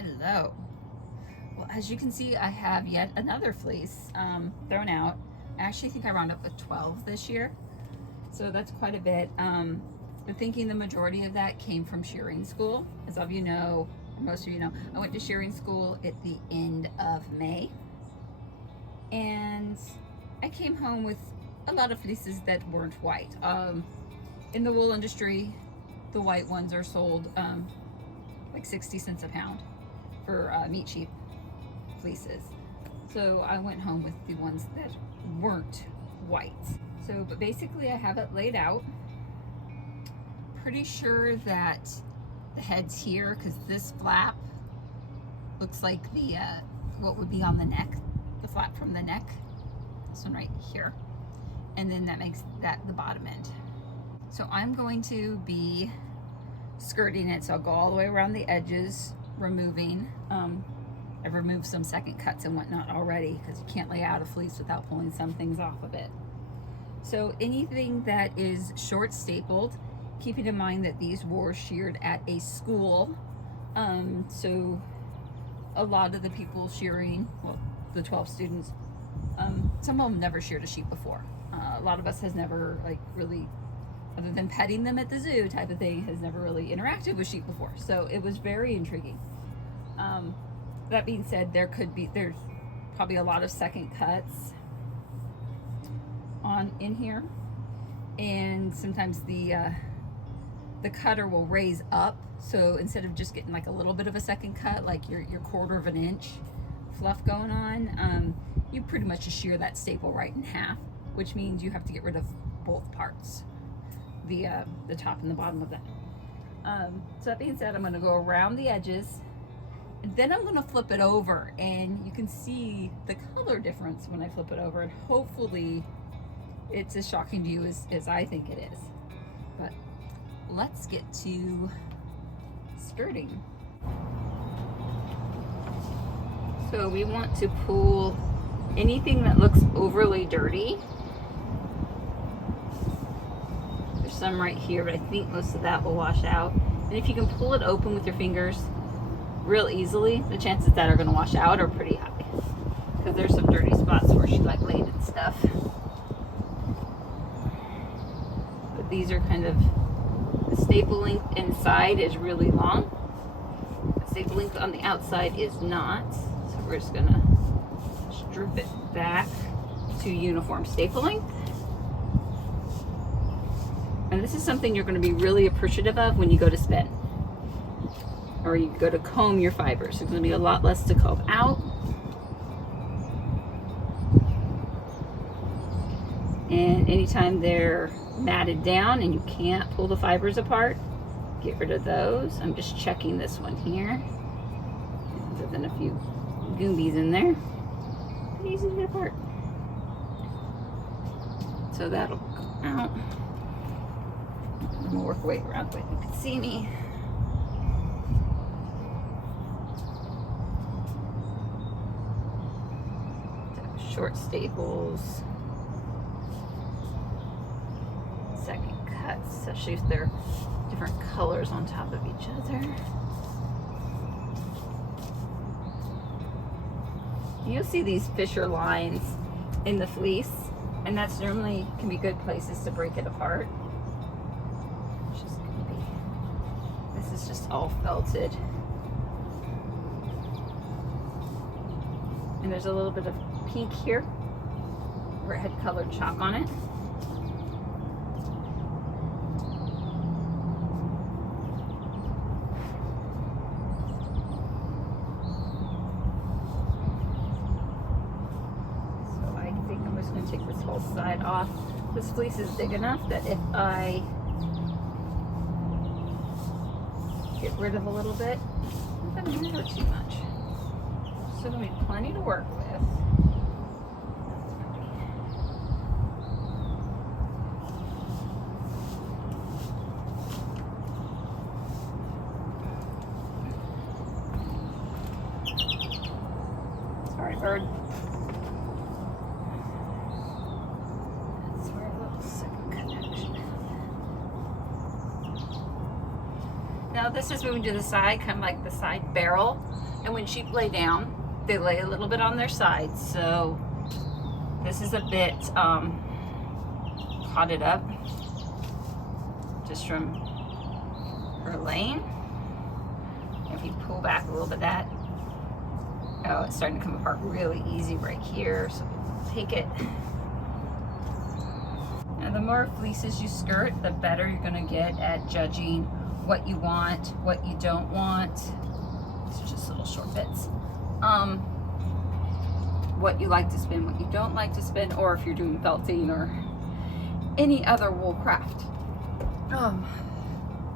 Hello. Well, as you can see, I have yet another fleece thrown out. I actually think I round up with 12 this year, so that's quite a bit. I'm thinking the majority of that came from shearing school. As all of you know, or most of you know, I went to shearing school at the end of May, and I came home with a lot of fleeces that weren't white. In the wool industry, the white ones are sold like 60 cents a pound for meat sheep fleeces. So I went home with the ones that weren't white. So, but basically I have it laid out. Pretty sure that the head's here because this flap looks like the what would be on the neck, the flap from the neck. This one right here. And then that makes that the bottom end. So I'm going to be skirting it, so I'll go all the way around the edges, removing. I've removed some second cuts and whatnot already because you can't lay out a fleece without pulling some things off of it. So anything that is short stapled, keeping in mind that these were sheared at a school, so a lot of the people shearing, well, the 12 students, some of them never sheared a sheep before. A lot of us has never, like, really, other than petting them at the zoo type of thing, has never really interacted with sheep before. So it was very intriguing. That being said, there's probably a lot of second cuts in here, and sometimes the cutter will raise up. So instead of just getting like a little bit of a second cut, like your quarter of an inch fluff going on, you pretty much just shear that staple right in half, which means you have to get rid of both parts, the top and the bottom of that. So that being said, I'm going to go around the edges, and then I'm going to flip it over, and you can see the color difference when I flip it over, and hopefully it's as shocking to you as I think it is. But let's get to skirting. So we want to pull anything that looks overly dirty. There's some right here, but I think most of that will wash out. And if you can pull it open with your fingers real easily, the chances that are going to wash out are pretty high, because there's some dirty spots where she like laid and stuff. But these are kind of, the staple length inside is really long. The staple length on the outside is not. So we're just gonna strip it back to uniform staple length. And this is something you're going to be really appreciative of when you go to spin, or you go to comb your fibers. There's going to be a lot less to comb out. And anytime they're matted down and you can't pull the fibers apart, get rid of those. I'm just checking this one here. There's been a few goobies in there. Pretty easy to get apart. So that'll go out. I'm gonna work way around so you can see me. Short staples, second cuts, especially if they're different colors on top of each other. You'll see these fissure lines in the fleece, and that's normally can be good places to break it apart. It's just gonna be, this is just all felted. And there's a little bit of pink here where it had colored chalk on it. So I think I'm just going to take this whole side off. This fleece is big enough that if I get rid of a little bit, it's not going to hurt too much. So there'll be plenty to work with. Sorry, bird. That's where a little second connection. Now this is moving to the side, kind of like the side barrel. And when sheep lay down, they lay a little bit on their sides. So this is a bit potted up just from her laying. If you pull back a little bit of that, oh, it's starting to come apart really easy right here. So take it. And the more fleeces you skirt, the better you're gonna get at judging what you want, what you don't want. These are just little short bits. What you like to spin, what you don't like to spin, or if you're doing felting or any other wool craft.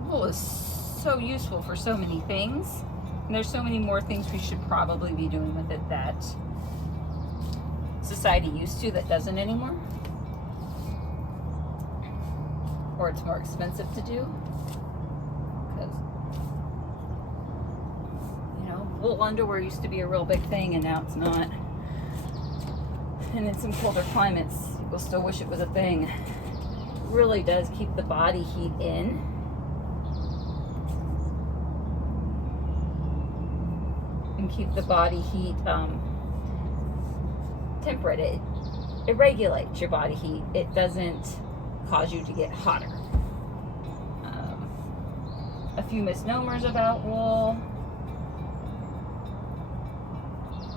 Wool is so useful for so many things. And there's so many more things we should probably be doing with it that society used to that doesn't anymore. Or it's more expensive to do. Because, you know, wool underwear used to be a real big thing and now it's not. And in some colder climates, people still wish it was a thing. It really does keep the body heat in. And keep the body heat temperate. It regulates your body heat. It doesn't cause you to get hotter. A few misnomers about wool.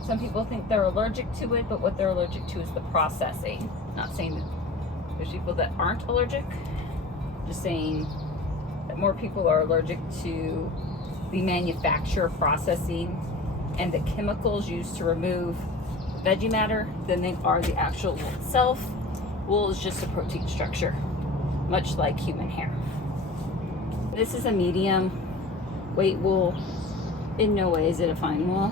Some people think they're allergic to it, but what they're allergic to is the processing. Not saying that there's people that aren't allergic, just saying that more people are allergic to the manufacture, processing, and the chemicals used to remove veggie matter than they are the actual wool itself. Wool is just a protein structure, much like human hair. This is a medium weight wool. In no way is it a fine wool.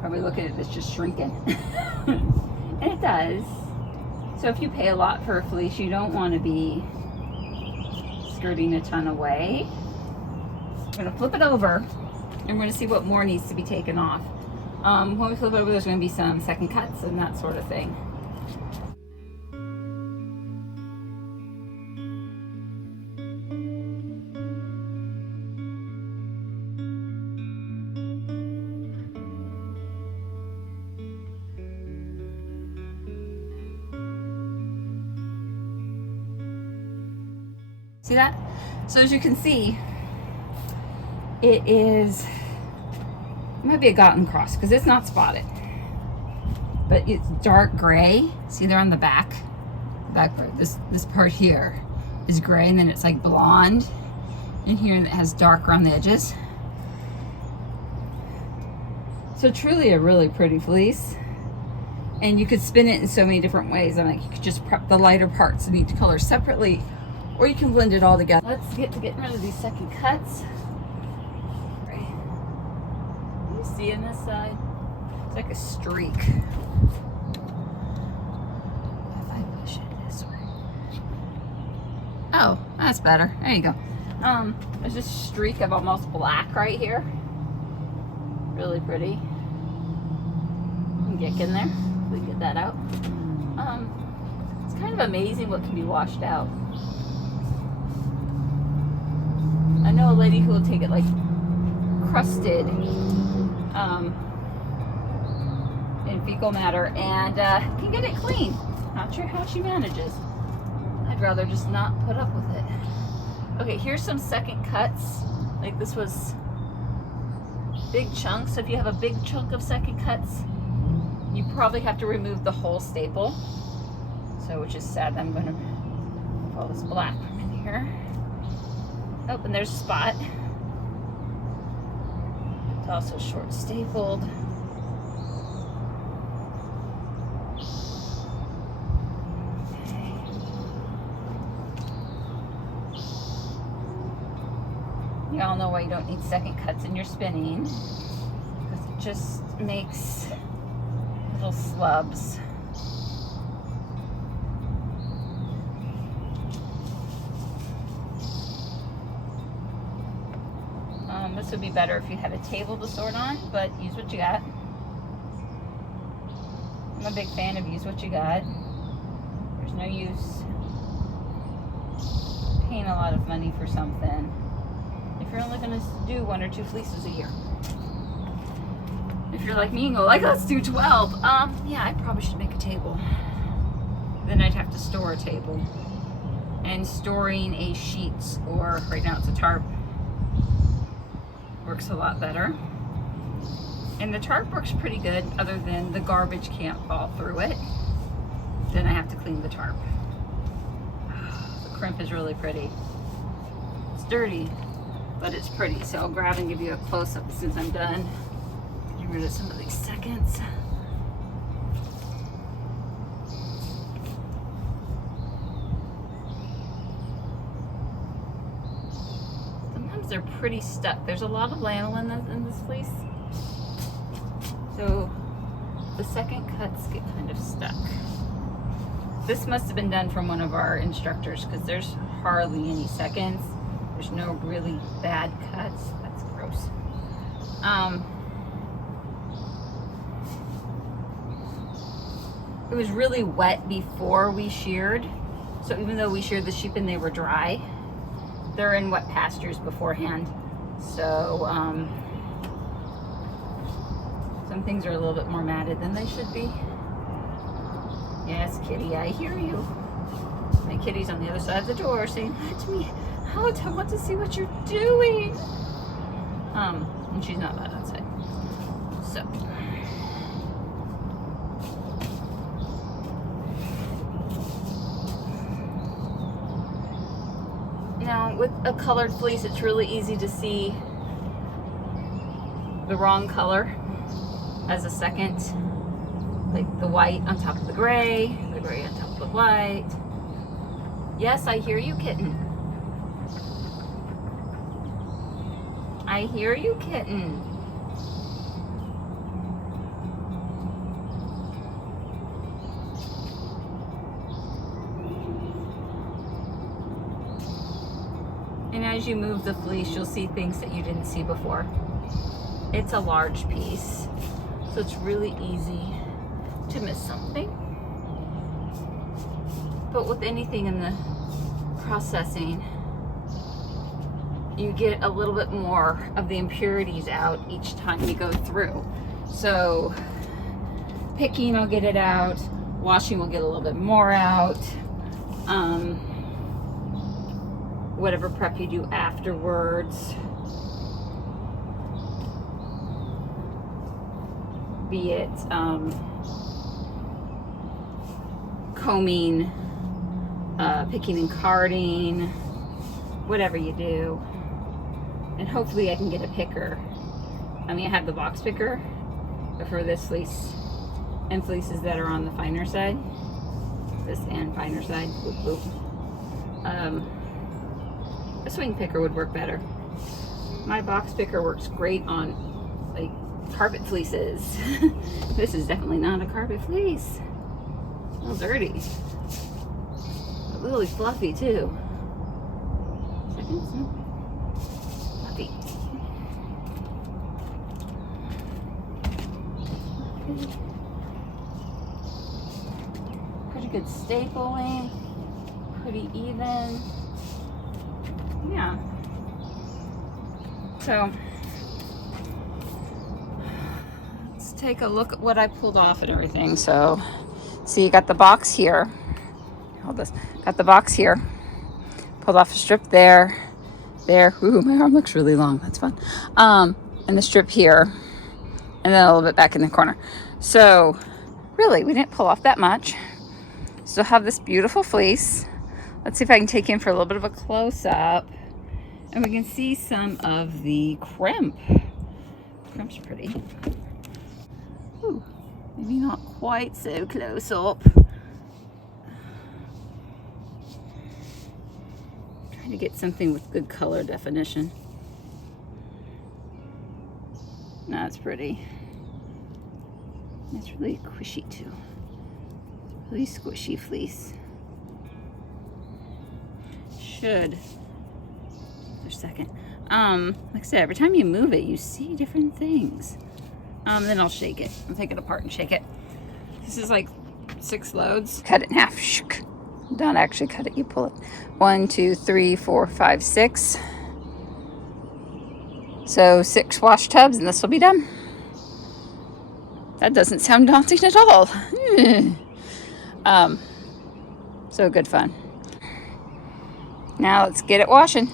Probably look at it, it's just shrinking. And it does. So if you pay a lot for a fleece, you don't want to be skirting a ton away. I'm going to flip it over and we're going to see what more needs to be taken off. When we flip it over, there's going to be some second cuts and that sort of thing. See that? So as you can see, it might be a Gotten cross because it's not spotted, but it's dark gray. See there on the back part, this part here is gray, and then it's like blonde in here, and it has dark around the edges. So truly a really pretty fleece, and you could spin it in so many different ways. I'm like, you could just prep the lighter parts in each color separately, or you can blend it all together. Let's get to getting rid of these second cuts. You see on this side? It's like a streak. If I push it this way. Oh, that's better. There you go. There's a streak of almost black right here. Really pretty. Get in there. We get that out. It's kind of amazing what can be washed out. I know a lady who will take it like crusted in fecal matter and can get it clean. Not sure how she manages. I'd rather just not put up with it. Okay, here's some second cuts. Like this was big chunks. So if you have a big chunk of second cuts, you probably have to remove the whole staple. So, which is sad. I'm going to pull this black from in here. Oh, and there's a spot. It's also short stapled. Okay. You all know why you don't need second cuts in your spinning, because it just makes little slubs. this would be better if you had a table to sort on, but use what you got. I'm a big fan of use what you got. There's no use paying a lot of money for something if you're only going to do 1 or 2 fleeces a year. If you're like me and go like, let's do 12, yeah, I probably should make a table. Then I'd have to store a table. And storing a sheet, or right now it's a tarp, works a lot better. And the tarp works pretty good, other than the garbage can't fall through it. Then I have to clean the tarp. The crimp is really pretty. It's dirty, but it's pretty. So I'll grab and give you a close-up as soon as I'm done. Get rid of some of these seconds. They're pretty stuck. There's a lot of lanolin in this fleece, so the second cuts get kind of stuck. This must have been done from one of our instructors, because there's hardly any seconds. There's no really bad cuts. That's gross. It was really wet before we sheared, so even though we sheared the sheep and they were dry, they're in wet pastures beforehand, so some things are a little bit more matted than they should be. Yes, kitty, I hear you. My kitty's on the other side of the door saying, let me out, I want to see what you're doing. And she's not allowed outside. So. Now, with a colored fleece, it's really easy to see the wrong color as a second. Like the white on top of the gray on top of the white. Yes, I hear you, kitten. I hear you, kitten. And as you move the fleece, you'll see things that you didn't see before. It's a large piece, so it's really easy to miss something. But with anything in the processing, you get a little bit more of the impurities out each time you go through. So picking will get it out, washing will get a little bit more out. Whatever prep you do afterwards, be it combing, picking and carding, whatever you do. And hopefully I can get a picker. I mean, I have the box picker, but for this fleece and fleeces that are on the finer side, this and finer side, whoop, whoop, a swing picker would work better. My box picker works great on like carpet fleeces. This is definitely not a carpet fleece. A little dirty. But really fluffy too. Seconds? No? Fluffy. Pretty good stapling. Pretty even. Yeah. So let's take a look at what I pulled off and everything. So see, you got the box here. Hold this. Got the box here. Pulled off a strip there. There. Ooh, my arm looks really long. That's fun. And the strip here. And then a little bit back in the corner. So really, we didn't pull off that much. Still have this beautiful fleece. Let's see if I can take in for a little bit of a close-up. And we can see some of the crimp. Crimp's pretty. Ooh, maybe not quite so close up. Trying to get something with good color definition. That's pretty. It's really squishy too. Really squishy fleece. Should, for a second, Like I said, every time you move it, you see different things. Then I'll shake it. I'll take it apart and shake it. This is like 6 loads. Cut it in half. Don't actually cut it, you pull it. 1, 2, 3, 4, 5, 6. So 6 wash tubs and this will be done. That doesn't sound daunting at all. So good fun. Now let's get it washing.